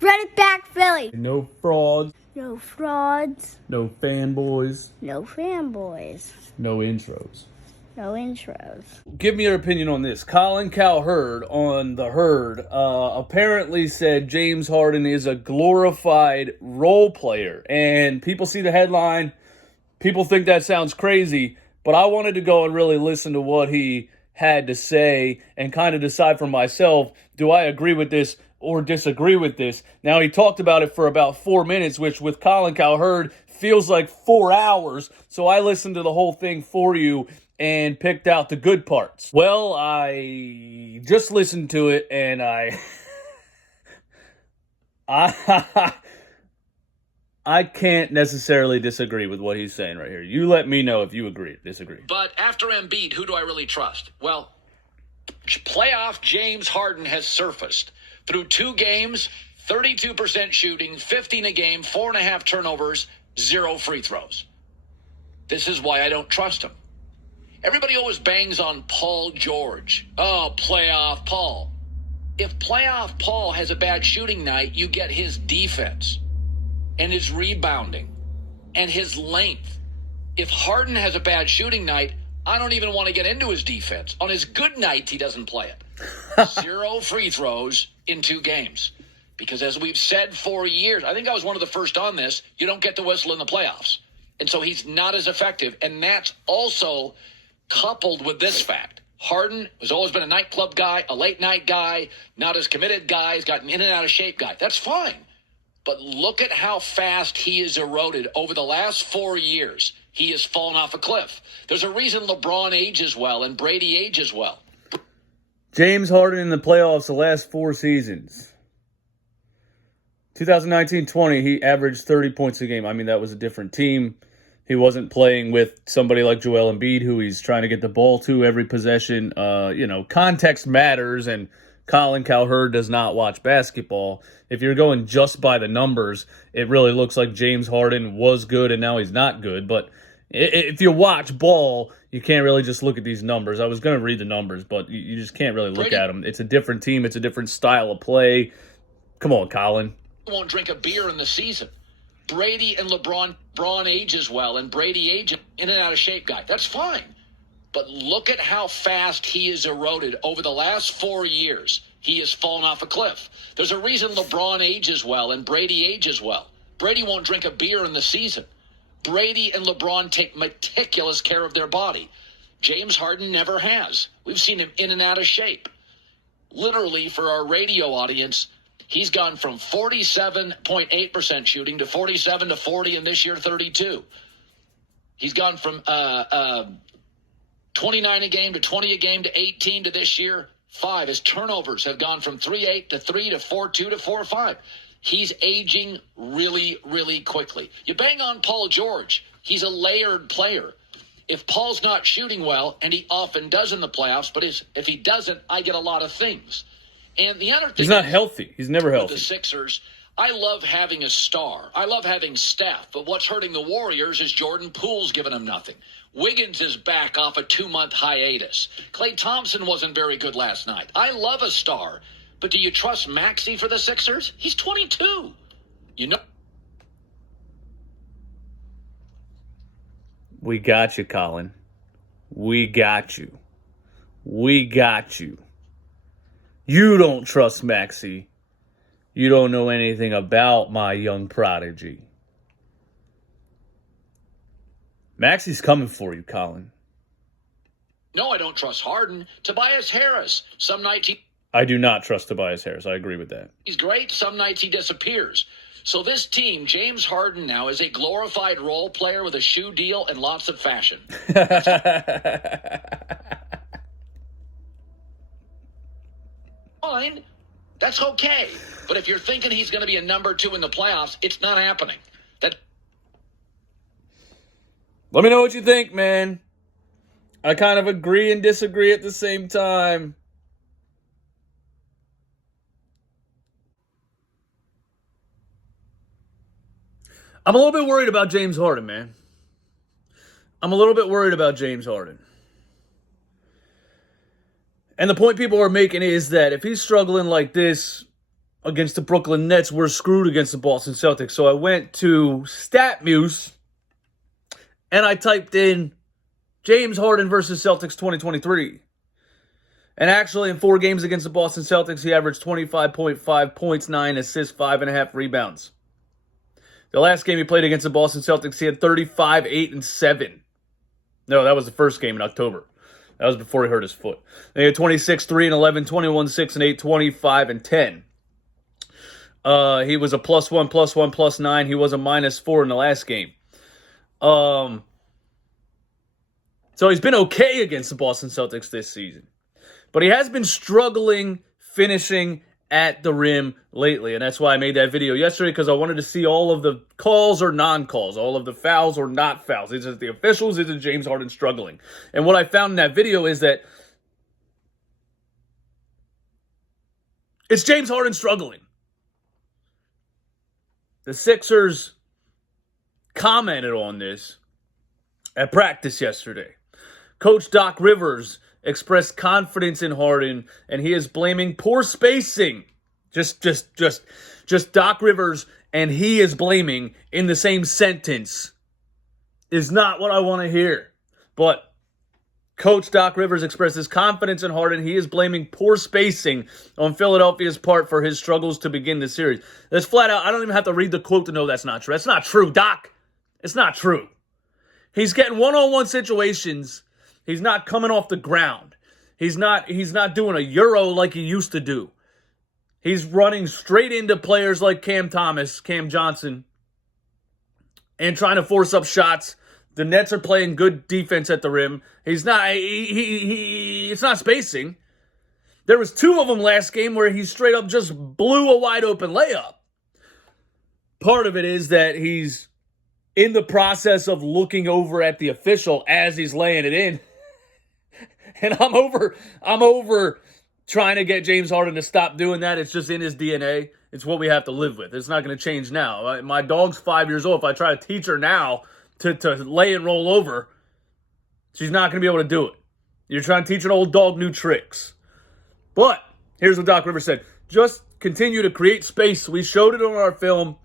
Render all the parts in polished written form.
Run it back, Philly. No frauds. No frauds. No fanboys. No fanboys. No intros. No intros. Give me your opinion on this. Colin Cowherd on The Herd apparently said James Harden is a glorified role player. And people see the headline. People think that sounds crazy. But I wanted to go and really listen to what he had to say and kind of decide for myself, do I agree with this or disagree with this? Now, he talked about it for about 4 minutes, which with Colin Cowherd feels like 4 hours. So I listened to the whole thing for you and picked out the good parts. Well, I just listened to it, and I can't necessarily disagree with what he's saying right here. You let me know if you agree or disagree. But after Embiid, who do I really trust? Well, playoff James Harden has surfaced. Through 2 games, 32% shooting, 15 a game, 4.5 turnovers, 0 free throws. This is why I don't trust him. Everybody always bangs on Paul George. Oh, playoff Paul. If playoff Paul has a bad shooting night, you get his defense and his rebounding and his length. If Harden has a bad shooting night, I don't even want to get into his defense. On his good night, he doesn't play it. 0 free throws in 2 games. Because as we've said for years, I think I was one of the first on this, you don't get the whistle in the playoffs. And so he's not as effective. And that's also coupled with this fact. Harden has always been a nightclub guy, a late night guy, not as committed guy, he's gotten in and out of shape guy. That's fine. But look at how fast he has eroded over the last 4 years. He has fallen off a cliff. There's a reason LeBron ages well and Brady ages well. James Harden in the playoffs the last 4 seasons. 2019-20, he averaged 30 points a game. I mean, that was a different team. He wasn't playing with somebody like Joel Embiid, who he's trying to get the ball to every possession. Context matters, and Colin Cowherd does not watch basketball. If you're going just by the numbers, it really looks like James Harden was good and now he's not good. But if you watch ball, you can't really just look at these numbers. I was going to read the numbers, but you just can't really look at them. It's a different team. It's a different style of play. Come on, Colin. Won't drink a beer in the season. Brady and LeBron ages well, and Brady ages in and out of shape guy. That's fine. But look at how fast he has eroded over the last 4 years. He has fallen off a cliff. There's a reason LeBron ages well and Brady ages well. Brady won't drink a beer in the season. Brady and LeBron take meticulous care of their body. James Harden never has. We've seen him in and out of shape. Literally, for our radio audience, he's gone from 47.8% shooting to 47 to 40, and this year 32. He's gone from 29 a game to 20 a game to 18 to this year 5. His turnovers have gone from 3.8 to 3 to 4.2 to 4.5. He's aging really, really quickly. You bang on Paul George. He's a layered player. If Paul's not shooting well, and he often does in the playoffs, but if he doesn't, I get a lot of things. And the other thing, he's not healthy. He's never healthy. The Sixers, I love having a star. I love having Steph. But what's hurting the Warriors is Jordan Poole's giving them nothing. Wiggins is back off a 2-month hiatus. Klay Thompson wasn't very good last night. I love a star. But do you trust Maxey for the Sixers? He's 22. You know. We got you, Colin. We got you. We got you. You don't trust Maxey. You don't know anything about my young prodigy. Maxey's coming for you, Colin. No, I don't trust Harden. Tobias Harris. Some nights I do not trust Tobias Harris. I agree with that. He's great. Some nights he disappears. So this team, James Harden now, is a glorified role player with a shoe deal and lots of fashion. Fine. That's okay. But if you're thinking he's going to be a number 2 in the playoffs, it's not happening. Let me know what you think, man. I kind of agree and disagree at the same time. I'm a little bit worried about James Harden, man. I'm a little bit worried about James Harden. And the point people are making is that if he's struggling like this, against the Brooklyn Nets, we're screwed against the Boston Celtics. So I went to StatMuse and I typed in James Harden versus Celtics 2023. And actually, in 4 games against the Boston Celtics, he averaged 25.5 points, 9 assists, 5.5 rebounds. The last game he played against the Boston Celtics, he had 35, 8, and 7. No, that was the first game in October. That was before he hurt his foot. They had 26, 3, and 11, 21, 6, and 8, 25, and 10. He was a +1, +1, +9. He was a -4 in the last game. So he's been okay against the Boston Celtics this season. But he has been struggling finishing at the rim lately. And that's why I made that video yesterday, because I wanted to see all of the calls or non-calls, all of the fouls or not fouls. Is it the officials? Is it James Harden struggling? And what I found in that video is that it's James Harden struggling. The Sixers commented on this at practice yesterday. Coach Doc Rivers expressed confidence in Harden, and he is blaming poor spacing. Just Doc Rivers and he is blaming in the same sentence is not what I want to hear. But Coach Doc Rivers expresses confidence in Harden. He is blaming poor spacing on Philadelphia's part for his struggles to begin the series. That's flat out. I don't even have to read the quote to know that's not true. That's not true, Doc. It's not true. He's getting one-on-one situations. He's not coming off the ground. He's not doing a Euro like he used to do. He's running straight into players like Cam Johnson, and trying to force up shots. The Nets are playing good defense at the rim. It's not spacing. There was 2 of them last game where he straight up just blew a wide open layup. Part of it is that he's in the process of looking over at the official as he's laying it in. And I'm over trying to get James Harden to stop doing that. It's just in his DNA. It's what we have to live with. It's not going to change now. My dog's 5 years old. If I try to teach her now to lay and roll over, she's not going to be able to do it. You're trying to teach an old dog new tricks. But here's what Doc Rivers said. Just continue to create space. We showed it on our film.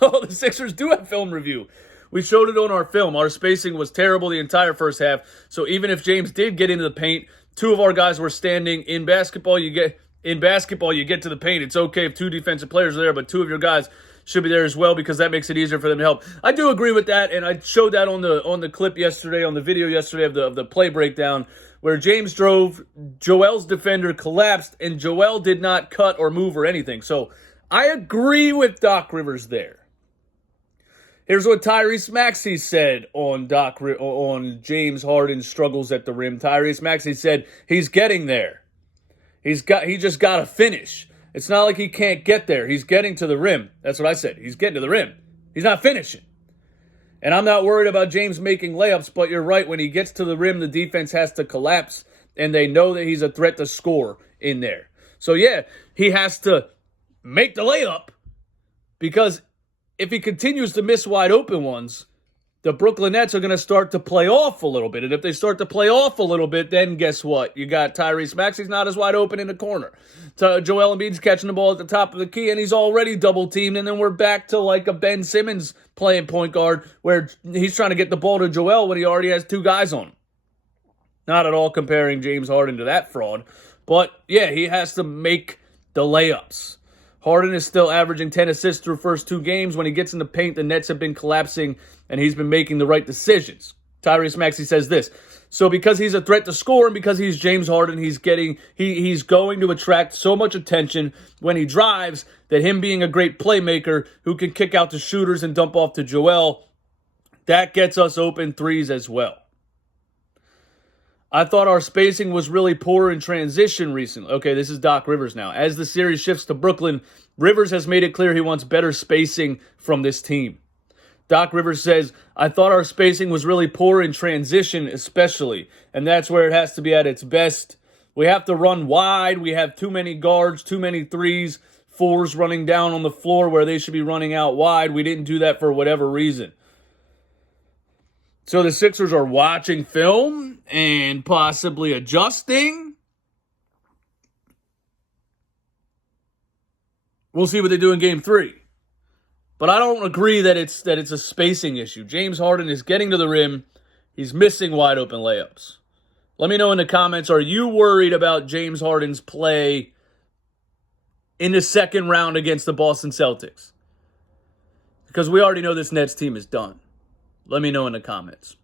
Oh, the Sixers do have film review. We showed it on our film. Our spacing was terrible the entire first half. So even if James did get into the paint, 2 of our guys were standing. In basketball, you get to the paint. It's okay if 2 defensive players are there, but 2 of your guys should be there as well, because that makes it easier for them to help. I do agree with that, and I showed that on the clip yesterday, on the video yesterday of the play breakdown, where James drove, Joel's defender collapsed, and Joel did not cut or move or anything. So I agree with Doc Rivers there. Here's what Tyrese Maxey said on James Harden's struggles at the rim. Tyrese Maxey said he's getting there. He just got to finish. It's not like he can't get there. He's getting to the rim. That's what I said. He's getting to the rim. He's not finishing. And I'm not worried about James making layups, but you're right. When he gets to the rim, the defense has to collapse, and they know that he's a threat to score in there. So, yeah, he has to make the layup, because if he continues to miss wide open ones, the Brooklyn Nets are going to start to play off a little bit. And if they start to play off a little bit, then guess what? You got Tyrese Maxey's not as wide open in the corner. Joel Embiid's catching the ball at the top of the key, and he's already double-teamed. And then we're back to like a Ben Simmons playing point guard, where he's trying to get the ball to Joel when he already has 2 guys on him. Not at all comparing James Harden to that fraud. But, yeah, he has to make the layups. Harden is still averaging 10 assists through first 2 games. When he gets in the paint, the Nets have been collapsing, and he's been making the right decisions. Tyrese Maxey says this. So because he's a threat to score, and because he's James Harden, he's going to attract so much attention when he drives, that him being a great playmaker who can kick out to shooters and dump off to Joel, that gets us open threes as well. I thought our spacing was really poor in transition recently. Okay, this is Doc Rivers now. As the series shifts to Brooklyn, Rivers has made it clear he wants better spacing from this team. Doc Rivers says, I thought our spacing was really poor in transition especially, and that's where it has to be at its best. We have to run wide. We have too many guards, too many 3s, 4s running down on the floor where they should be running out wide. We didn't do that for whatever reason. So the Sixers are watching film and possibly adjusting. We'll see what they do in Game 3. But I don't agree that it's a spacing issue. James Harden is getting to the rim. He's missing wide open layups. Let me know in the comments, are you worried about James Harden's play in the second round against the Boston Celtics? Because we already know this Nets team is done. Let me know in the comments.